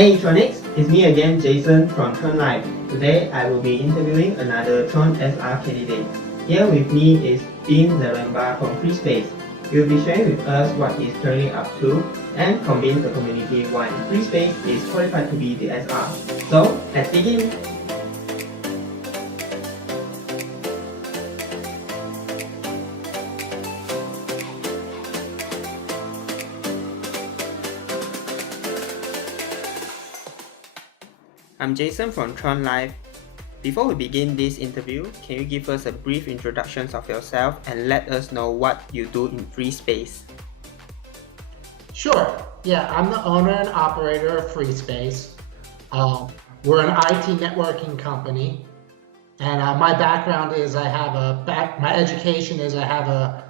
Hey Tronics, it's me again, Jason from TronLive. Today I will be interviewing another TRONSR candidate. Here with me is Dean Zaremba from FreeSpace. He will be sharing with us what he is currently up to and convince the community why FreeSpace is qualified to be the SR. So let's begin. I'm Jason from TronLive. Before we begin this interview, can you give us a brief introduction of yourself and let us know what you do in FreeSpace? Sure. Yeah, I'm the owner and operator of FreeSpace. We're an IT networking company, and my background is I have my education is I have a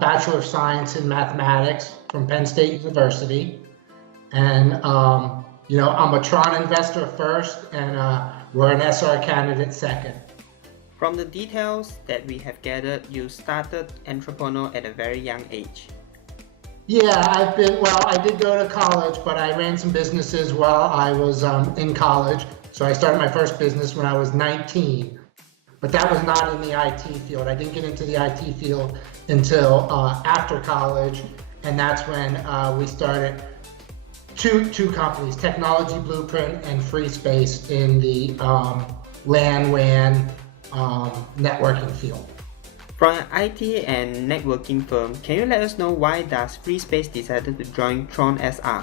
Bachelor of Science in Mathematics from Penn State University, and I'm a Tron investor first, and we're an SR candidate second. From the details that we have gathered, you started entrepreneur at a very young age. Yeah, I did go to college, but I ran some businesses while I was in college. So I started my first business when I was 19, but that was not in the IT field. I didn't get into the IT field until after college, and that's when we started two companies, Technology Blueprint and FreeSpace, in the LAN/WAN networking field. From an IT and networking firm, can you let us know why does FreeSpace decided to join TronSR?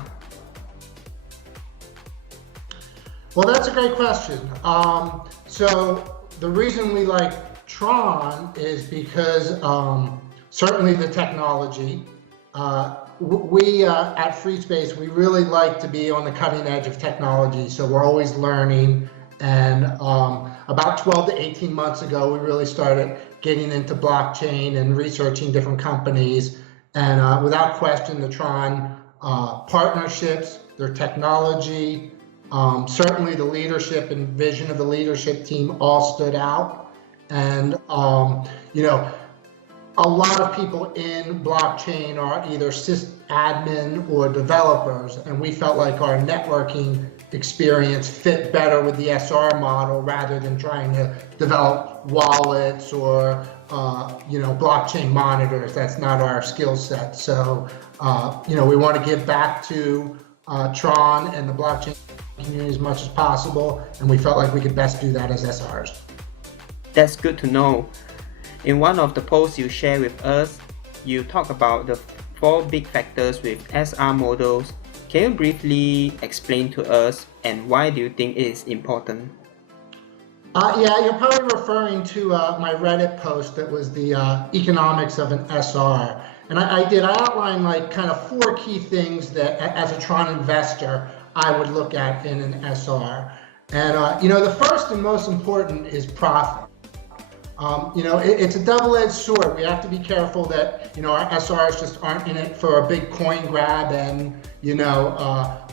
Well, that's a great question. So the reason we like Tron is because certainly the technology. We at FreeSpace, we really like to be on the cutting edge of technology, so we're always learning. And about 12 to 18 months ago, we really started getting into blockchain and researching different companies. And without question, the Tron partnerships, their technology, certainly the leadership and vision of the leadership team all stood out. And a lot of people in blockchain are either sysadmin or developers, and we felt like our networking experience fit better with the SR model rather than trying to develop wallets or blockchain monitors. That's not our skill set. So we want to give back to Tron and the blockchain community as much as possible, and we felt like we could best do that as SRs. That's good to know. In one of the posts you share with us, you talk about the 4 big factors with SR models. Can you briefly explain to us, and why do you think it is important? Yeah, you're probably referring to my Reddit post that was the economics of an SR. And I outlined like kind of 4 key things that as a Tron investor, I would look at in an SR. And the first and most important is profit. It's a double-edged sword. We have to be careful that, our SRs just aren't in it for a big coin grab and,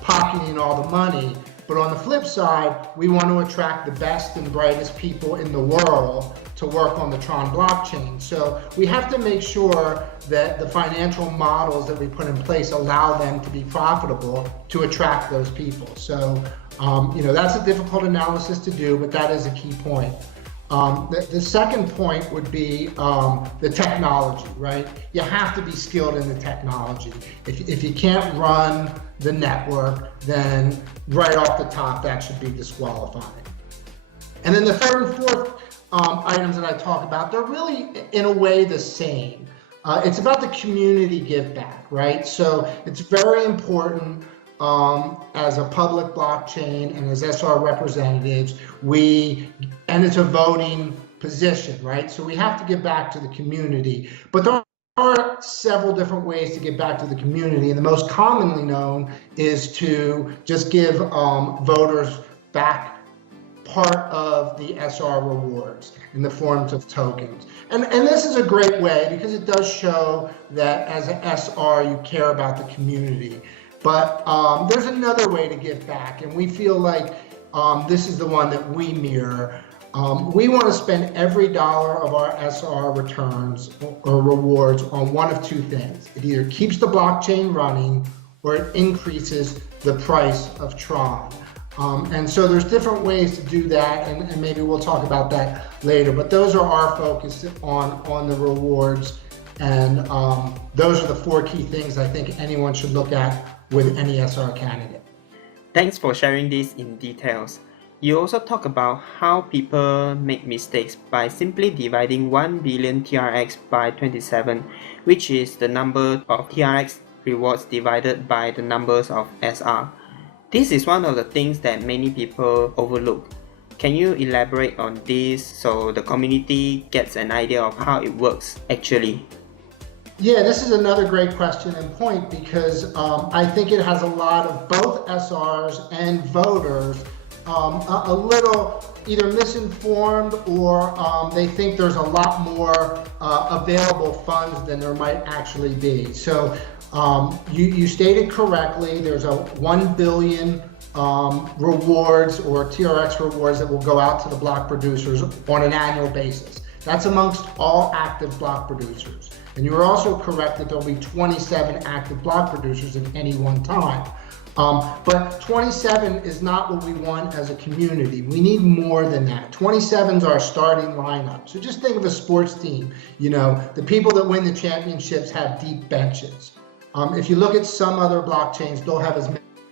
pocketing all the money. But on the flip side, we want to attract the best and brightest people in the world to work on the Tron blockchain. So we have to make sure that the financial models that we put in place allow them to be profitable to attract those people. So, that's a difficult analysis to do, but that is a key point. The second point would be the technology, right? You have to be skilled in the technology. If you can't run the network, then right off the top, that should be disqualifying. And then the third and fourth items that I talk about, they're really, in a way, the same. It's about the community give back, right? So it's very important as a public blockchain and as SR representatives, and it's a voting position, right? So we have to give back to the community. But there are several different ways to give back to the community, and the most commonly known is to just give voters back part of the SR rewards in the forms of tokens. And this is a great way because it does show that as an SR you care about the community. But there's another way to give back, and we feel like this is the one that we mirror. We want to spend every dollar of our SR returns or rewards on one of 2 things. It either keeps the blockchain running or it increases the price of Tron. And so there's different ways to do that, and maybe we'll talk about that later, but those are our focus on the rewards, and those are the 4 key things I think anyone should look at with any SR candidate. Thanks for sharing this in details. You also talk about how people make mistakes by simply dividing 1 billion TRX by 27, which is the number of TRX rewards divided by the numbers of SR. This is one of the things that many people overlook. Can you elaborate on this so the community gets an idea of how it works actually? Yeah, this is another great question and point, because I think it has a lot of both SRs and voters a little either misinformed, or they think there's a lot more available funds than there might actually be. So you stated correctly, there's a 1 billion rewards or TRX rewards that will go out to the block producers on an annual basis. That's amongst all active block producers. And you are also correct that there'll be 27 active block producers at any one time. But 27 is not what we want as a community. We need more than that. 27 is our starting lineup. So just think of a sports team. You know, the people that win the championships have deep benches. If you look at some other blockchains, they'll have as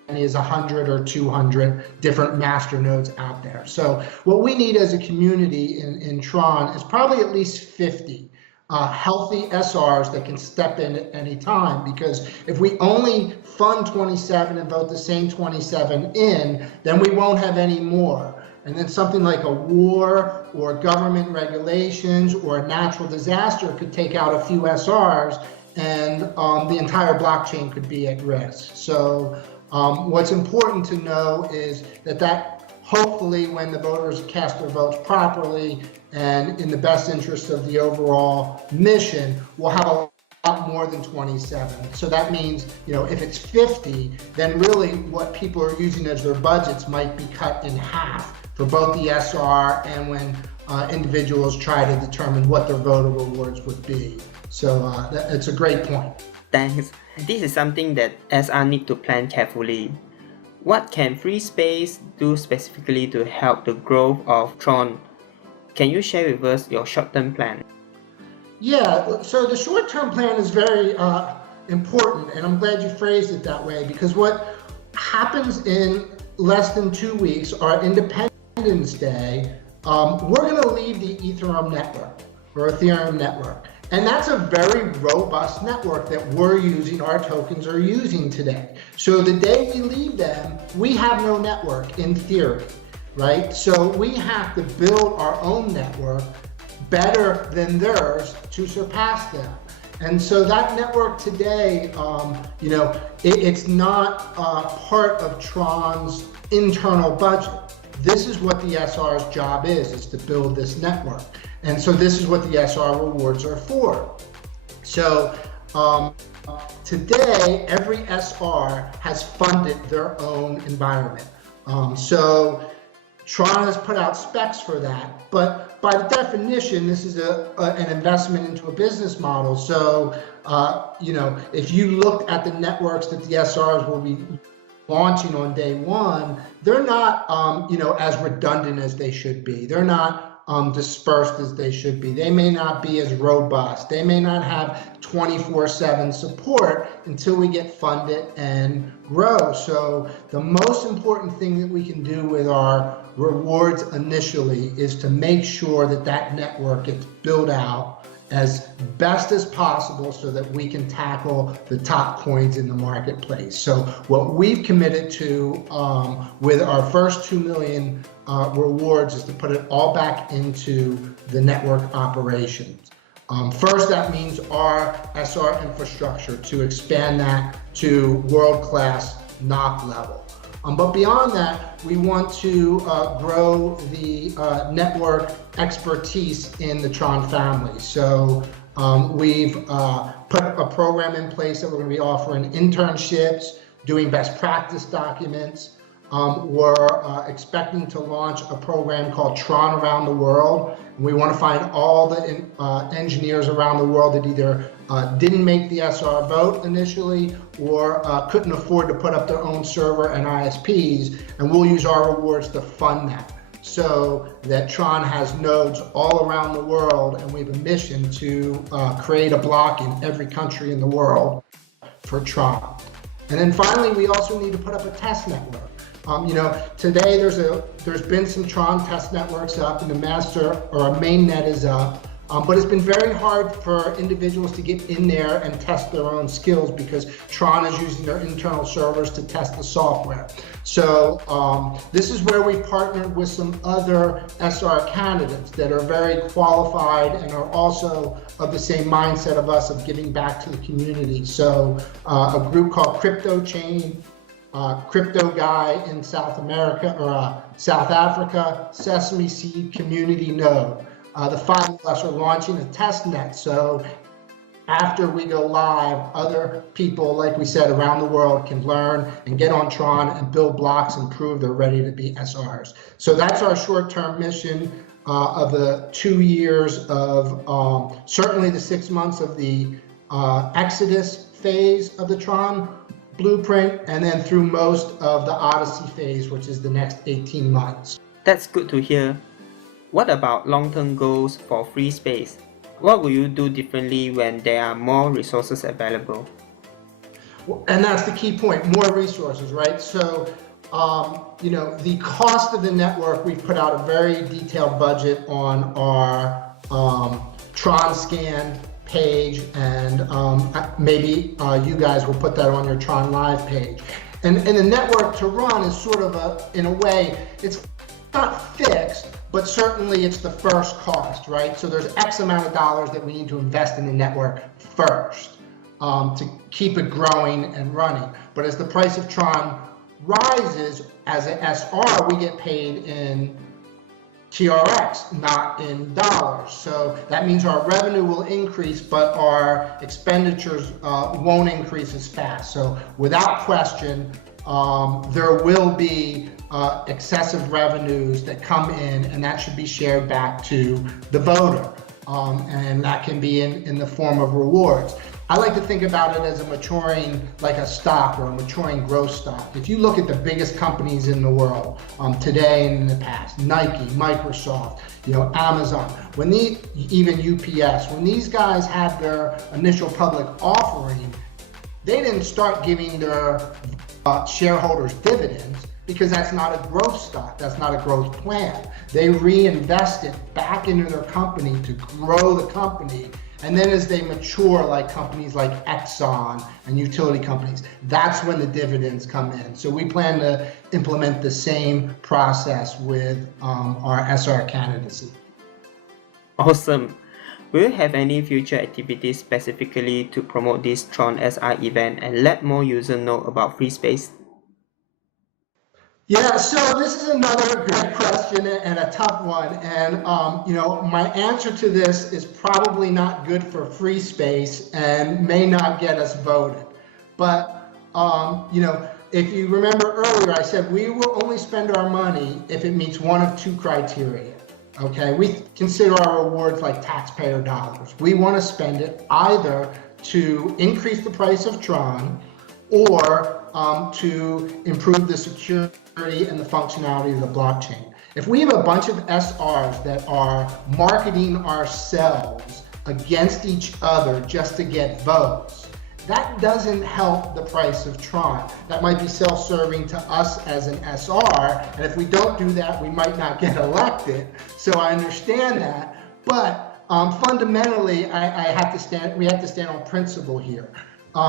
many as 100 or 200 different master nodes out there. So what we need as a community in Tron is probably at least 50 healthy SRs that can step in at any time, because if we only fund 27 and vote the same 27 in, then we won't have any more. And then something like a war or government regulations or a natural disaster could take out a few SRs, and the entire blockchain could be at risk. So what's important to know is that hopefully when the voters cast their votes properly and in the best interest of the overall mission, we'll have a lot more than 27. So that means, you know, if it's 50, then really what people are using as their budgets might be cut in half for both the SR and when individuals try to determine what their voter rewards would be. So it's a great point. Thanks. This is something that SR need to plan carefully. What can Free Space do specifically to help the growth of Tron? Can you share with us your short-term plan? Yeah, so the short-term plan is very important, and I'm glad you phrased it that way, because what happens in less than 2 weeks, our Independence Day, we're going to leave the Ethereum network, or Ethereum network. And that's a very robust network that we're using, our tokens are using today. So the day we leave them, we have no network in theory, right? So we have to build our own network better than theirs to surpass them. And so that network today, you know, it's not part of Tron's internal budget. This is what the SR's job is to build this network. And so this is what the SR rewards are for. So today, every SR has funded their own environment. So Tron has put out specs for that, but by definition, this is an investment into a business model. So, you know, if you look at the networks that the SRs will be launching on day one, they're not, you know, as redundant as they should be. They're not dispersed as they should be. They may not be as robust. They may not have 24/7 support until we get funded and grow. So the most important thing that we can do with our rewards initially is to make sure that that network gets built out as best as possible so that we can tackle the top coins in the marketplace. So what we've committed to with our first 2 million rewards is to put it all back into the network operations. First, that means our SR infrastructure, to expand that to world-class NOC level. But beyond that, we want to grow the network expertise in the Tron family. So we've put a program in place that we're going to be offering internships, doing best practice documents, we're expecting to launch a program called Tron around the world. And we want to find all the engineers around the world that either didn't make the SR vote initially or couldn't afford to put up their own server and ISPs, and we'll use our rewards to fund that, so that Tron has nodes all around the world, and we have a mission to create a block in every country in the world for Tron. And then finally, we also need to put up a test network. Today there's been some Tron test networks up, and the master or a mainnet is up. But it's been very hard for individuals to get in there and test their own skills because Tron is using their internal servers to test the software. So this is where we partnered with some other SR candidates that are very qualified and are also of the same mindset of us of giving back to the community. So a group called Crypto Chain, Crypto Guy in South America or South Africa, Sesame Seed Community Node. The 5 of us are launching a test net, so after we go live, other people, like we said, around the world can learn and get on Tron and build blocks and prove they're ready to be SRs. So that's our short-term mission of the 2 years of certainly the 6 months of the Exodus phase of the Tron blueprint, and then through most of the Odyssey phase, which is the next 18 months. That's good to hear. What about long-term goals for free space? What will you do differently when there are more resources available? And that's the key point, more resources, right? So, the cost of the network, we've put out a very detailed budget on our Tron scan page, and maybe you guys will put that on your TronLive page. And the network to run is sort of in a way, it's not fixed, but certainly it's the first cost, right? So there's X amount of dollars that we need to invest in the network first to keep it growing and running. But as the price of Tron rises, as an SR, we get paid in TRX, not in dollars. So that means our revenue will increase, but our expenditures won't increase as fast. So without question, there will be excessive revenues that come in, and that should be shared back to the voter. And that can be in the form of rewards. I like to think about it as a maturing, like a stock or a maturing growth stock. If you look at the biggest companies in the world today and in the past, Nike, Microsoft, Amazon, even UPS, when these guys had their initial public offering, they didn't start giving their shareholders dividends, because that's not a growth stock, that's not a growth plan. They reinvest it back into their company to grow the company, and then as they mature, like companies like Exxon and utility companies, that's when the dividends come in. So we plan to implement the same process with our SR candidacy. Awesome. Will you have any future activities specifically to promote this Tron SR event and let more users know about free space? Yeah, so this is another great question and a tough one. And, my answer to this is probably not good for free space and may not get us voted. But, if you remember earlier, I said we will only spend our money if it meets one of 2 criteria. Okay, we consider our rewards like taxpayer dollars. We want to spend it either to increase the price of Tron or to improve the security and the functionality of the blockchain. If we have a bunch of SRs that are marketing ourselves against each other just to get votes, that doesn't help the price of Tron. That might be self-serving to us as an SR, and if we don't do that, we might not get elected. So I understand that, but fundamentally, we have to stand on principle here.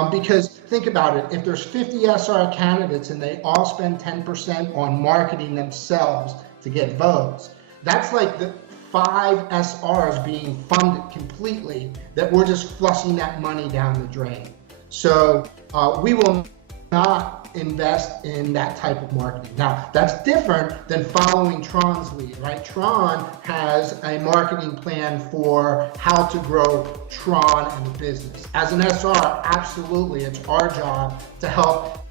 Because think about it, if there's 50 SR candidates and they all spend 10% on marketing themselves to get votes, that's like the 5 SRs being funded completely, that we're just flushing that money down the drain. So we will not invest in that type of marketing. Now, that's different than following Tron's lead, right? Tron has a marketing plan for how to grow Tron and the business. As an SR, absolutely, it's our job to help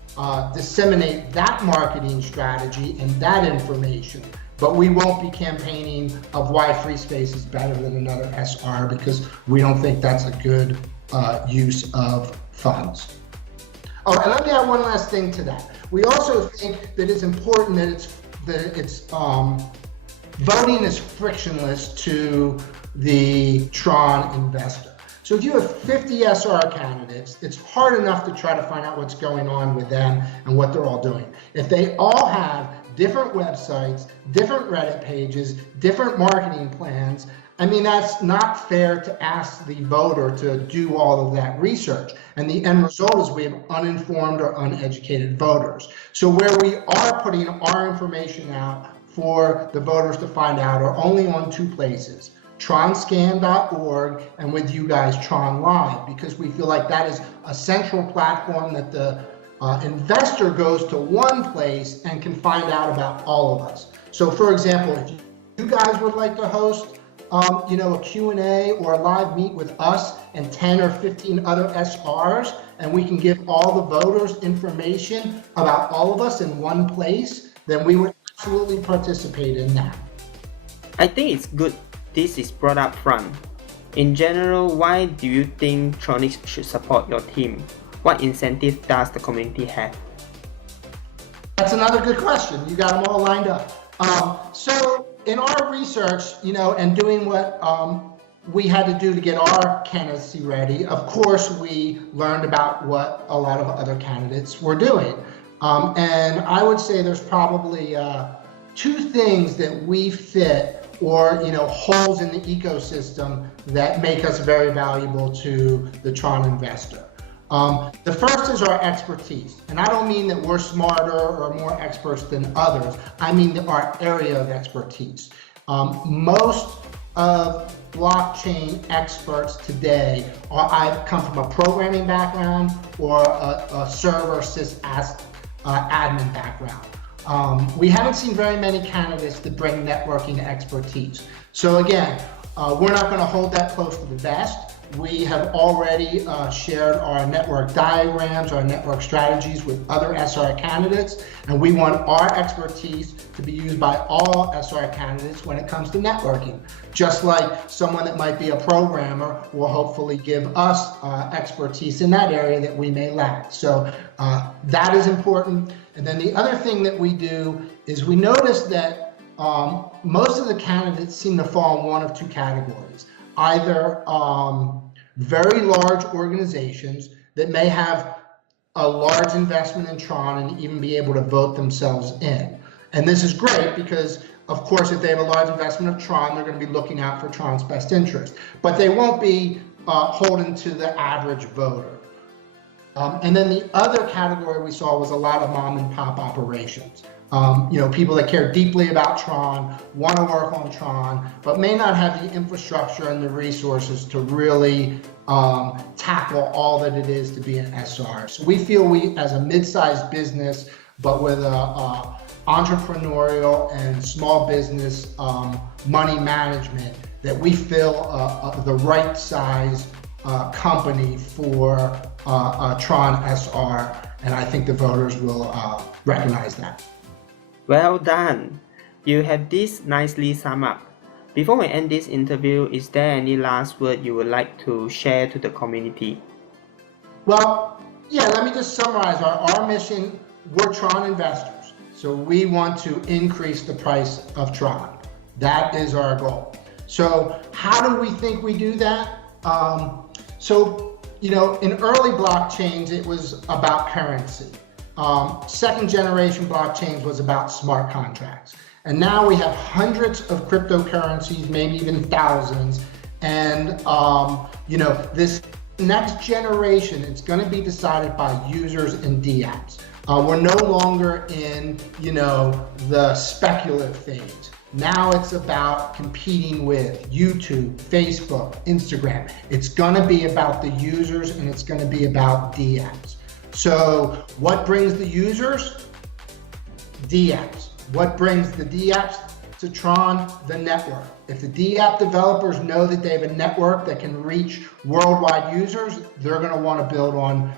disseminate that marketing strategy and that information. But we won't be campaigning of why free space is better than another SR, because we don't think that's a good use of funds. Oh, and let me add one last thing to that. We also think that it's important that voting is frictionless to the Tron investor. So if you have 50 SR candidates, it's hard enough to try to find out what's going on with them and what they're all doing. If they all have different websites, different Reddit pages, different marketing plans, I mean, that's not fair to ask the voter to do all of that research. And the end result is we have uninformed or uneducated voters. So where we are putting our information out for the voters to find out are only on two places: tronscan.org and with you guys, TronLive, because we feel like that is a central platform that the investor goes to one place and can find out about all of us. So for example, if you guys would like to host a Q&A or a live meet with us and 10 or 15 other SRs, and we can give all the voters information about all of us in one place, then we would absolutely participate in that. I think it's good this is brought up front. In general, why do you think Tronics should support your team? What incentive does the community have? That's another good question. You got them all lined up. So in our research, and doing what we had to do to get our candidacy ready, of course, we learned about what a lot of other candidates were doing. And I would say there's probably two things that we fit, or holes in the ecosystem that make us very valuable to the Tron investor. The first is our expertise, and I don't mean that we're smarter or more experts than others. I mean our area of expertise. Most of blockchain experts today either come from a programming background or a server admin background. We haven't seen very many candidates that bring networking expertise. So again, we're not going to hold that close to the vest. We have already shared our network diagrams, our network strategies with other SR candidates, and we want our expertise to be used by all SR candidates when it comes to networking. Just like someone that might be a programmer will hopefully give us expertise in that area that we may lack. So that is important. And then the other thing that we do is we notice that most of the candidates seem to fall in one of two categories. Either very large organizations that may have a large investment in Tron and even be able to vote themselves in. And this is great because, of course, if they have a large investment of Tron, they're going to be looking out for Tron's best interest. But they won't be holding to the average voter. And then the other category we saw was a lot of mom and pop operations. People that care deeply about Tron, want to work on Tron, but may not have the infrastructure and the resources to really tackle all that it is to be an SR. So we feel we, as a mid-sized business, but with a entrepreneurial and small business money management, that we feel the right size company for Tron SR, and I think the voters will recognize that. Well done. You have this nicely summed up. Before we end this interview, is there any last word you would like to share to the community? Well, yeah, let me just summarize our mission. We're Tron investors, so we want to increase the price of Tron. That is our goal. So how do we think we do that? In early blockchains, it was about currency. Second generation blockchains was about smart contracts. And now we have hundreds of cryptocurrencies, maybe even thousands. And, this next generation, it's going to be decided by users and DApps. We're no longer in, the speculative phase. Now it's about competing with YouTube, Facebook, Instagram. It's going to be about the users and it's going to be about DApps. So what brings the users? DApps. What brings the DApps to Tron? The network. If the DApp developers know that they have a network that can reach worldwide users, they're going to want to build on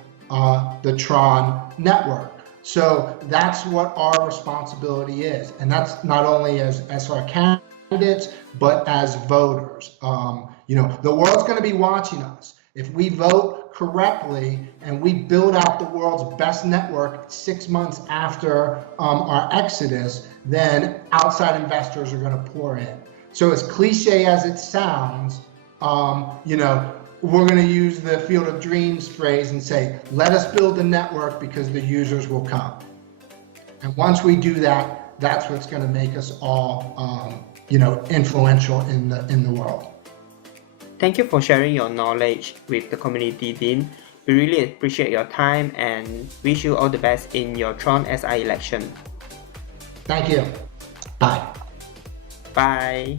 the Tron network. So that's what our responsibility is. And that's not only as SR candidates, but as voters. You know, the world's going to be watching us. If we vote correctly and we build out the world's best network 6 months after our exodus, then outside investors are going to pour in. So as cliche as it sounds, you know, we're going to use the field of dreams phrase and say, let us build the network because the users will come. And once we do that, that's what's going to make us all, you know, influential in the world. Thank you for sharing your knowledge with the community, Dean. We really appreciate your time and wish you all the best in your Tron SR election. Thank you. Bye. Bye.